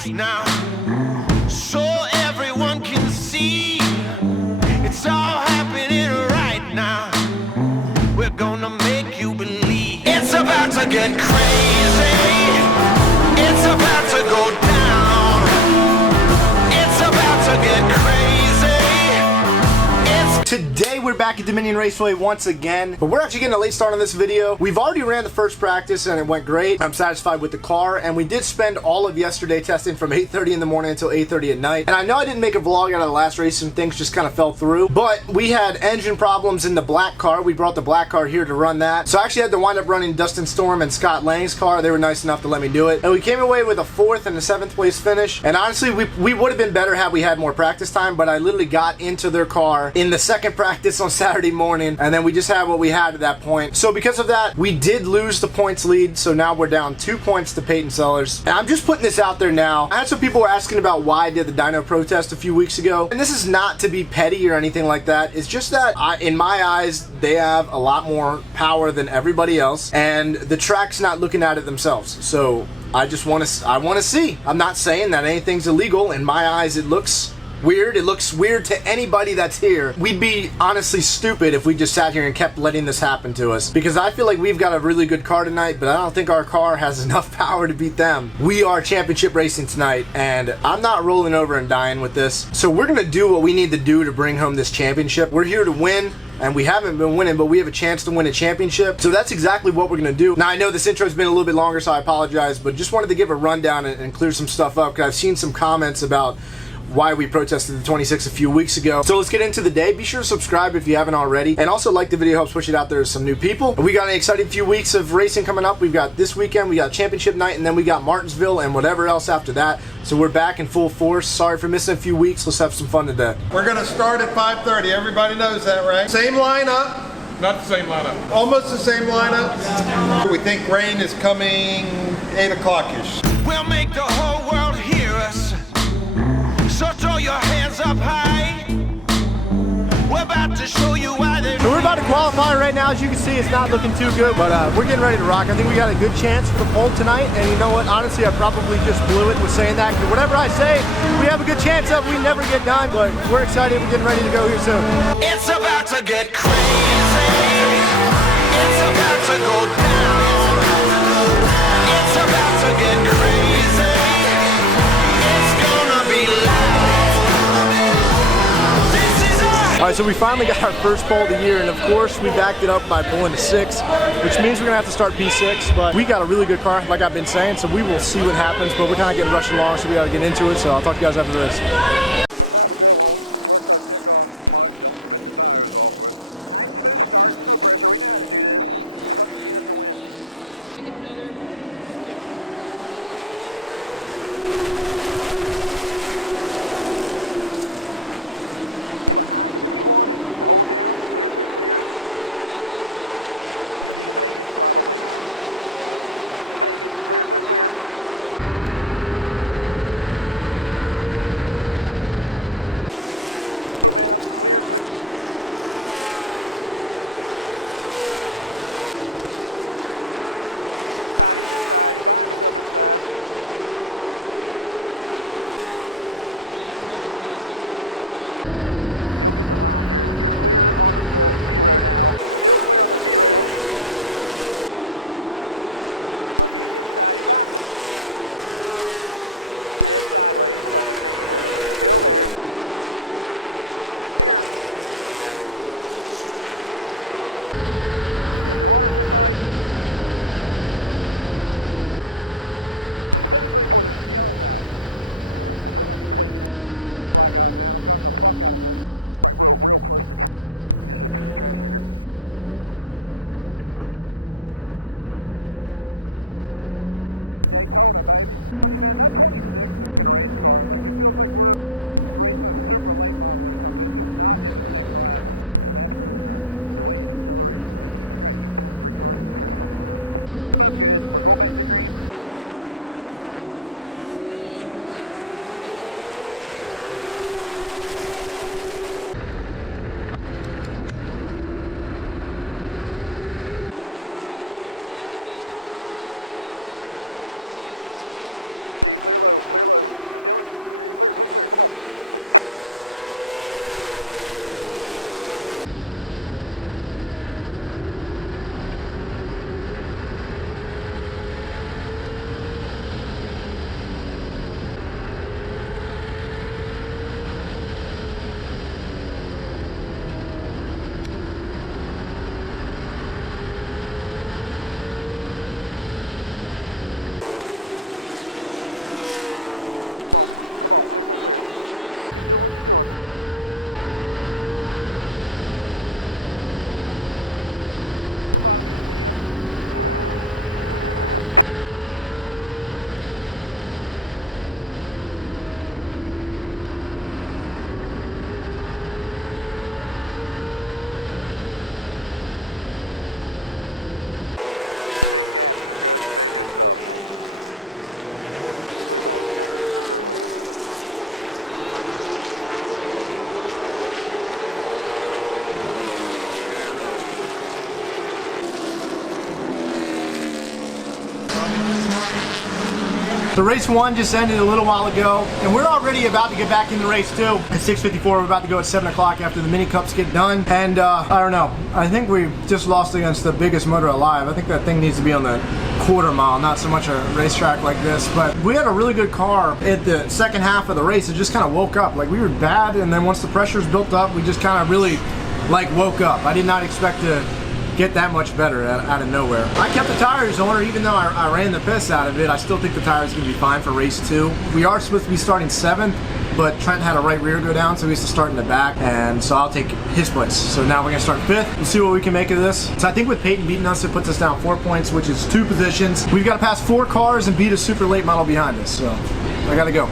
lights now, so everyone can see. It's all happening right now. We're gonna make you believe. It's about to get crazy. It's about to go down. It's about to get crazy. Today we're back at Dominion Raceway once again, but we're actually getting a late start on this video. We've already ran the first practice and it went great. I'm satisfied with the car, and we did spend all of yesterday testing from 8:30 in the morning until 8:30 at night. And I know I didn't make a vlog out of the last race and things just kind of fell through, but we had engine problems in the black car. We brought the black car here to run that. So I actually had to wind up running Dustin Storm and Scott Lang's car. They were nice enough to let me do it. And we came away with a 4th and a 7th place finish. And honestly, we would have been better had we had more practice time, but I literally got into their car in the second practice on Saturday morning, and then we just had what we had at that point. So because of that, we did lose the points lead, so now we're down 2 points to Peyton Sellers. And I'm just putting this out there now. I had some people were asking about why I did the dyno protest a few weeks ago, and this is not to be petty or anything like that. It's just that in my eyes, they have a lot more power than everybody else, and the track's not looking at it themselves. So I just want to see. I'm not saying that anything's illegal. In my eyes, it looks weird. It looks weird to anybody that's here. We'd be honestly stupid if we just sat here and kept letting this happen to us, because I feel like we've got a really good car tonight, but I don't think our car has enough power to beat them. We are championship racing tonight, and I'm not rolling over and dying with this. So we're gonna do what we need to do to bring home this championship. We're here to win, and we haven't been winning, but we have a chance to win a championship. So that's exactly what we're gonna do. Now I know this intro's been a little bit longer, so I apologize, but just wanted to give a rundown and clear some stuff up, because I've seen some comments about why we protested the 26 a few weeks ago. So let's get into the day. Be sure to subscribe if you haven't already, and also like the video, helps push it out there to some new people. We got an exciting few weeks of racing coming up. We've got this weekend, we got championship night, and then we got Martinsville and whatever else after that. So we're back in full force. Sorry for missing a few weeks. Let's have some fun today. We're gonna start at 5:30. Everybody knows that, right? Same lineup. Not the same lineup. Almost the same lineup. We think rain is coming 8 o'clock-ish. We'll make the whole world hear us. So throw your hands up high. We're about to show you why they. So we're about to qualify right now. As you can see, it's not looking too good, but we're getting ready to rock. I think we got a good chance for the pole tonight, and you know what? Honestly, I probably just blew it with saying that, because whatever I say, we have a good chance of we never get done, but we're excited. We're getting ready to go here soon. It's about to get crazy. It's about to go down. It's about to get crazy. It's gonna be loud. All right, so we finally got our first pole of the year, and of course we backed it up by pulling to 6, which means we're gonna have to start P6, but we got a really good car, like I've been saying, so we will see what happens, but we're kind of getting rushed along, so we gotta get into it, so I'll talk to you guys after this. So race 1 just ended a little while ago, and we're already about to get back into race 2. At 6:54, we're about to go at 7 o'clock after the mini cups get done. And I don't know, I think we just lost against the biggest motor alive. I think that thing needs to be on the quarter mile, not so much a racetrack like this. But we had a really good car at the second half of the race. It just kind of woke up. Like, we were bad, and then once the pressure's built up, we just kind of really like woke up. I did not expect to get that much better out of nowhere. I kept the tires on, even though I ran the piss out of it. I still think the tires are going to be fine for race 2. We are supposed to be starting 7th, but Trent had a right rear go down, so he has to start in the back, and so I'll take his place. So now we're going to start 5th. We'll see what we can make of this. So I think with Peyton beating us, it puts us down 4 points, which is 2 positions. We've got to pass 4 cars and beat a super late model behind us, so I got to go.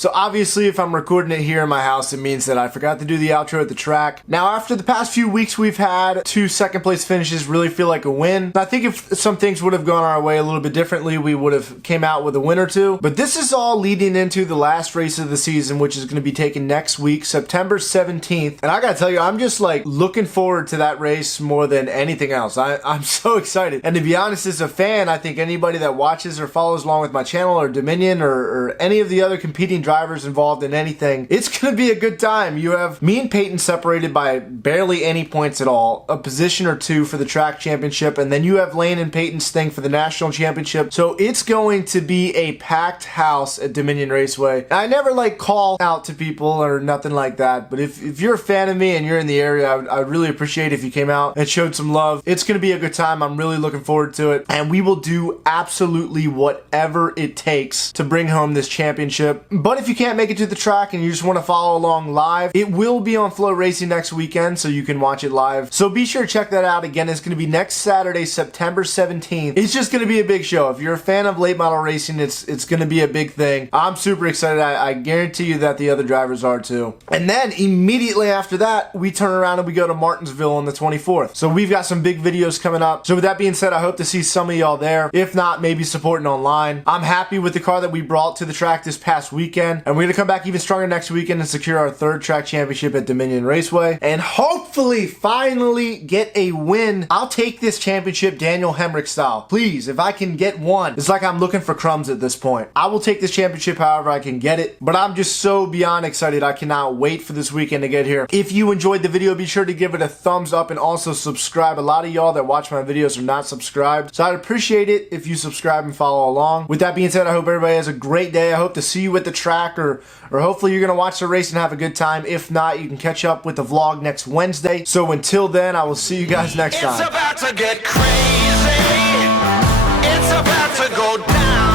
So obviously, if I'm recording it here in my house, it means that I forgot to do the outro at the track. Now, after the past few weeks we've had, 2 second place finishes really feel like a win. I think if some things would have gone our way a little bit differently, we would have came out with a win or 2. But this is all leading into the last race of the season, which is going to be taken next week, September 17th. And I gotta tell you, I'm just like looking forward to that race more than anything else. I'm so excited. And to be honest, as a fan, I think anybody that watches or follows along with my channel or Dominion or any of the other competing drivers involved in anything, it's gonna be a good time. You have me and Peyton separated by barely any points at all, a position or 2 for the track championship, and then you have Lane and Peyton's thing for the national championship. So it's going to be a packed house at Dominion Raceway. I never like call out to people or nothing like that, but if you're a fan of me and you're in the area, I would really appreciate if you came out and showed some love. It's gonna be a good time. I'm really looking forward to it, and we will do absolutely whatever it takes to bring home this championship. But if you can't make it to the track and you just want to follow along live, it will be on Flow Racing next weekend, so you can watch it live. So be sure to check that out. Again, it's going to be next Saturday, September 17th. It's just going to be a big show. If you're a fan of late model racing, it's going to be a big thing. I'm super excited. I guarantee you that the other drivers are too. And then immediately after that, we turn around and we go to Martinsville on the 24th. So we've got some big videos coming up. So with that being said, I hope to see some of y'all there. If not, maybe supporting online. I'm happy with the car that we brought to the track this past weekend, and we're going to come back even stronger next weekend and secure our 3rd track championship at Dominion Raceway, and hopefully finally get a win. I'll take this championship Daniel Hemrick style. Please, if I can get one. It's like I'm looking for crumbs at this point. I will take this championship however I can get it, but I'm just so beyond excited. I cannot wait for this weekend to get here. If you enjoyed the video, be sure to give it a thumbs up and also subscribe. A lot of y'all that watch my videos are not subscribed, so I'd appreciate it if you subscribe and follow along. With that being said, I hope everybody has a great day. I hope to see you at the track. track, or hopefully you're going to watch the race and have a good time. If not, you can catch up with the vlog next Wednesday. So until then, I will see you guys next time. It's about to get crazy. It's about to go down.